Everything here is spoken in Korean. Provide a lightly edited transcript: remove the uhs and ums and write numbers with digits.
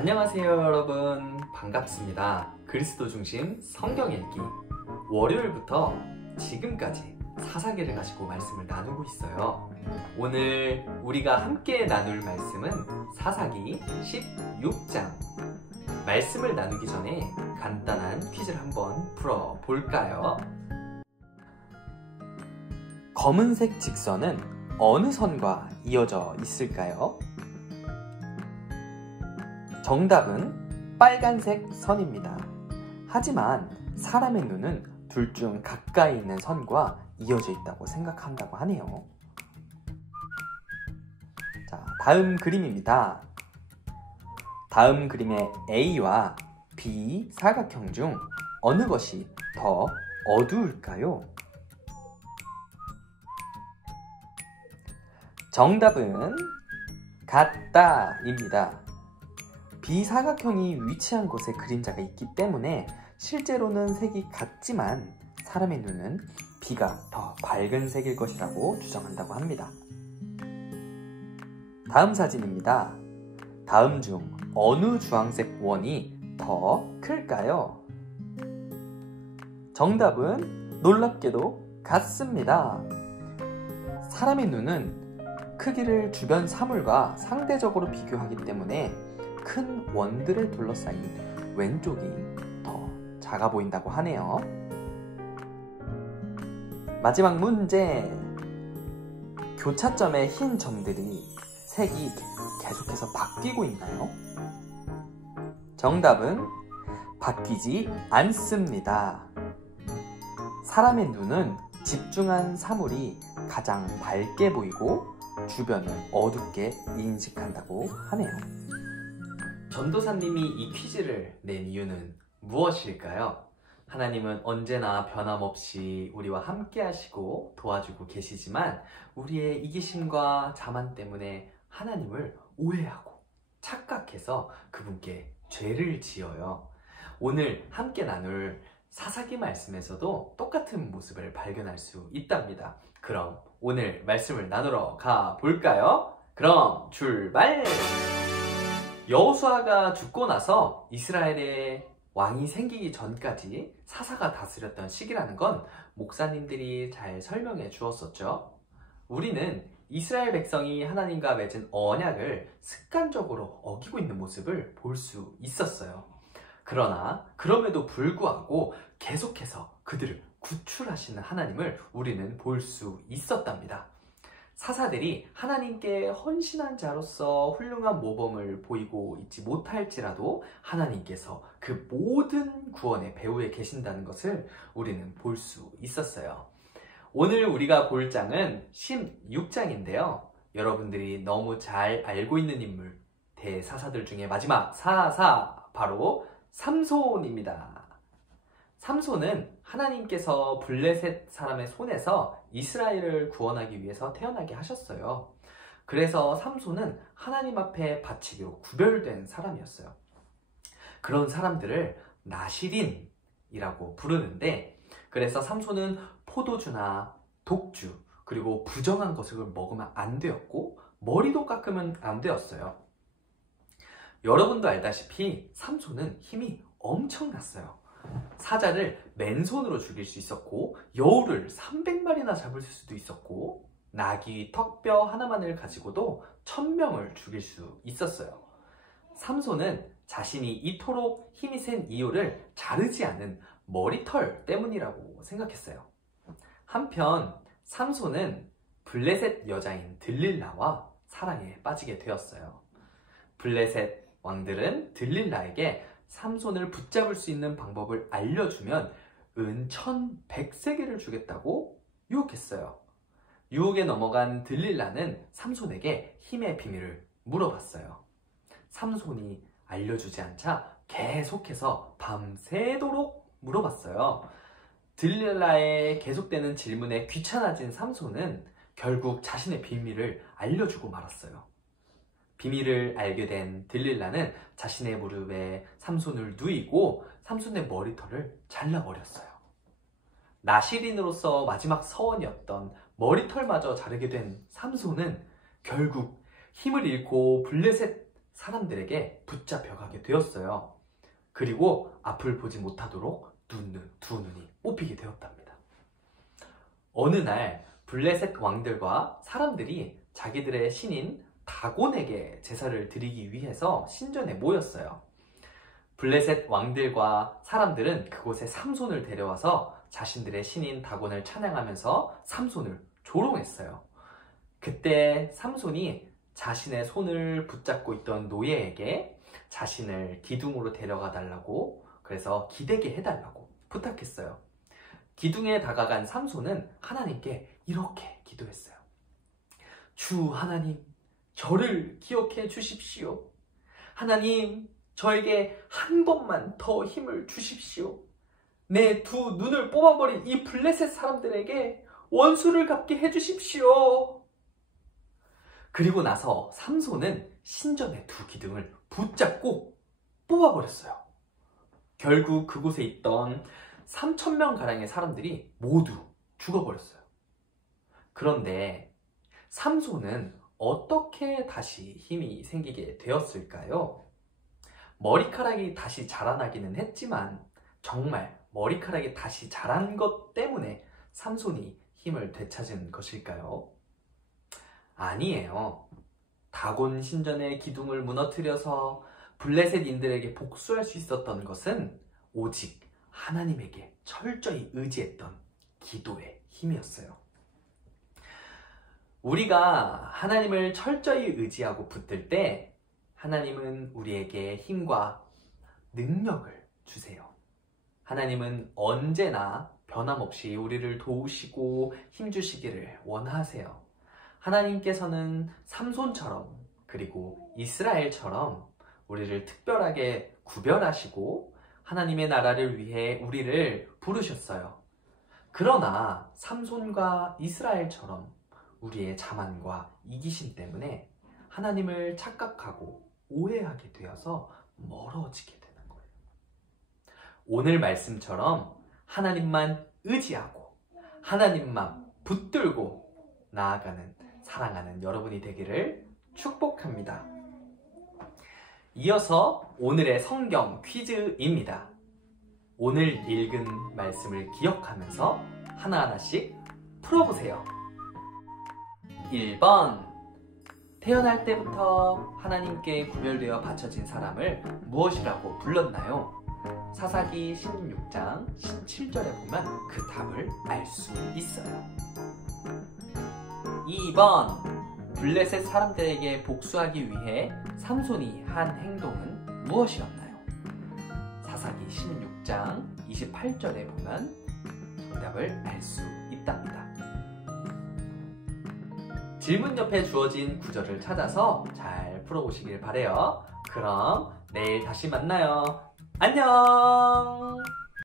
안녕하세요 여러분, 반갑습니다. 그리스도 중심 성경 읽기 월요일부터 지금까지 사사기를 가지고 말씀을 나누고 있어요. 오늘 우리가 함께 나눌 말씀은 사사기 16장. 말씀을 나누기 전에 간단한 퀴즈를 한번 풀어볼까요? 검은색 직선은 어느 선과 이어져 있을까요? 정답은 빨간색 선입니다. 하지만 사람의 눈은 둘 중 가까이 있는 선과 이어져 있다고 생각한다고 하네요. 자, 다음 그림입니다. 다음 그림의 A와 B 사각형 중 어느 것이 더 어두울까요? 정답은 같다입니다. 비사각형이 위치한 곳에 그림자가 있기 때문에 실제로는 색이 같지만 사람의 눈은 B가 더 밝은 색일 것이라고 주장한다고 합니다. 다음 사진입니다. 다음 중 어느 주황색 원이 더 클까요? 정답은 놀랍게도 같습니다. 사람의 눈은 크기를 주변 사물과 상대적으로 비교하기 때문에 큰 원들에 둘러싸인 왼쪽이 더 작아 보인다고 하네요. 마지막 문제. 교차점의 흰 점들이 색이 계속해서 바뀌고 있나요? 정답은 바뀌지 않습니다. 사람의 눈은 집중한 사물이 가장 밝게 보이고 주변을 어둡게 인식한다고 하네요. 전도사님이 이 퀴즈를 낸 이유는 무엇일까요? 하나님은 언제나 변함없이 우리와 함께 하시고 도와주고 계시지만 우리의 이기심과 자만 때문에 하나님을 오해하고 착각해서 그분께 죄를 지어요. 오늘 함께 나눌 사사기 말씀에서도 똑같은 모습을 발견할 수 있답니다. 그럼 오늘 말씀을 나누러 가볼까요? 그럼 출발! 여호수아가 죽고 나서 이스라엘의 왕이 생기기 전까지 사사가 다스렸던 시기라는 건 목사님들이 잘 설명해 주었었죠. 우리는 이스라엘 백성이 하나님과 맺은 언약을 습관적으로 어기고 있는 모습을 볼 수 있었어요. 그러나 그럼에도 불구하고 계속해서 그들을 구출하시는 하나님을 우리는 볼 수 있었답니다. 사사들이 하나님께 헌신한 자로서 훌륭한 모범을 보이고 있지 못할지라도 하나님께서 그 모든 구원의 배후에 계신다는 것을 우리는 볼 수 있었어요. 오늘 우리가 볼 장은 16장인데요. 여러분들이 너무 잘 알고 있는 인물, 대사사들 중에 마지막 사사, 바로 삼손입니다. 삼손은 하나님께서 블레셋 사람의 손에서 이스라엘을 구원하기 위해서 태어나게 하셨어요. 그래서 삼손은 하나님 앞에 바치기로 구별된 사람이었어요. 그런 사람들을 나시린이라고 부르는데, 그래서 삼손은 포도주나 독주, 그리고 부정한 것을 먹으면 안 되었고 머리도 깎으면 안 되었어요. 여러분도 알다시피 삼손은 힘이 엄청났어요. 사자를 맨손으로 죽일 수 있었고 여우를 300마리나 잡을 수도 있었고 나귀 턱뼈 하나만을 가지고도 1000명을 죽일 수 있었어요. 삼손은 자신이 이토록 힘이 센 이유를 자르지 않은 머리털 때문이라고 생각했어요. 한편 삼손은 블레셋 여자인 들릴라와 사랑에 빠지게 되었어요. 블레셋 왕들은 들릴라에게 삼손을 붙잡을 수 있는 방법을 알려주면 은 1100세겔을 주겠다고 유혹했어요. 유혹에 넘어간 들릴라는 삼손에게 힘의 비밀을 물어봤어요. 삼손이 알려주지 않자 계속해서 밤새도록 물어봤어요. 들릴라의 계속되는 질문에 귀찮아진 삼손은 결국 자신의 비밀을 알려주고 말았어요. 비밀을 알게 된 들릴라는 자신의 무릎에 삼손을 누이고 삼손의 머리털을 잘라버렸어요. 나시린으로서 마지막 서원이었던 머리털마저 자르게 된 삼손은 결국 힘을 잃고 블레셋 사람들에게 붙잡혀가게 되었어요. 그리고 앞을 보지 못하도록 두 눈이 뽑히게 되었답니다. 어느 날 블레셋 왕들과 사람들이 자기들의 신인 다곤에게 제사를 드리기 위해서 신전에 모였어요. 블레셋 왕들과 사람들은 그곳에 삼손을 데려와서 자신들의 신인 다곤을 찬양하면서 삼손을 조롱했어요. 그때 삼손이 자신의 손을 붙잡고 있던 노예에게 자신을 기둥으로 데려가 달라고, 그래서 기대게 해달라고 부탁했어요. 기둥에 다가간 삼손은 하나님께 이렇게 기도했어요. 주 하나님, 저를 기억해 주십시오. 하나님, 저에게 한 번만 더 힘을 주십시오. 내 두 눈을 뽑아버린 이 블레셋 사람들에게 원수를 갚게 해주십시오. 그리고 나서 삼손은 신전의 두 기둥을 붙잡고 뽑아버렸어요. 결국 그곳에 있던 3,000명가량의 사람들이 모두 죽어버렸어요. 그런데 삼손은 어떻게 다시 힘이 생기게 되었을까요? 머리카락이 다시 자라나기는 했지만 정말 머리카락이 다시 자란 것 때문에 삼손이 힘을 되찾은 것일까요? 아니에요. 다곤 신전의 기둥을 무너뜨려서 블레셋인들에게 복수할 수 있었던 것은 오직 하나님에게 철저히 의지했던 기도의 힘이었어요. 우리가 하나님을 철저히 의지하고 붙들 때 하나님은 우리에게 힘과 능력을 주세요. 하나님은 언제나 변함없이 우리를 도우시고 힘주시기를 원하세요. 하나님께서는 삼손처럼 그리고 이스라엘처럼 우리를 특별하게 구별하시고 하나님의 나라를 위해 우리를 부르셨어요. 그러나 삼손과 이스라엘처럼 우리의 자만과 이기심 때문에 하나님을 착각하고 오해하게 되어서 멀어지게 되는 거예요. 오늘 말씀처럼 하나님만 의지하고 하나님만 붙들고 나아가는 사랑하는 여러분이 되기를 축복합니다. 이어서 오늘의 성경 퀴즈입니다. 오늘 읽은 말씀을 기억하면서 하나하나씩 풀어보세요. 1번, 태어날 때부터 하나님께 구별되어 바쳐진 사람을 무엇이라고 불렀나요? 사사기 16장 17절에 보면 그 답을 알 수 있어요. 2번, 블레셋 사람들에게 복수하기 위해 삼손이 한 행동은 무엇이었나요? 사사기 16장 28절에 보면 정답을 알 수 있답니다. 질문 옆에 주어진 구절을 찾아서 잘 풀어보시길 바래요. 그럼 내일 다시 만나요. 안녕!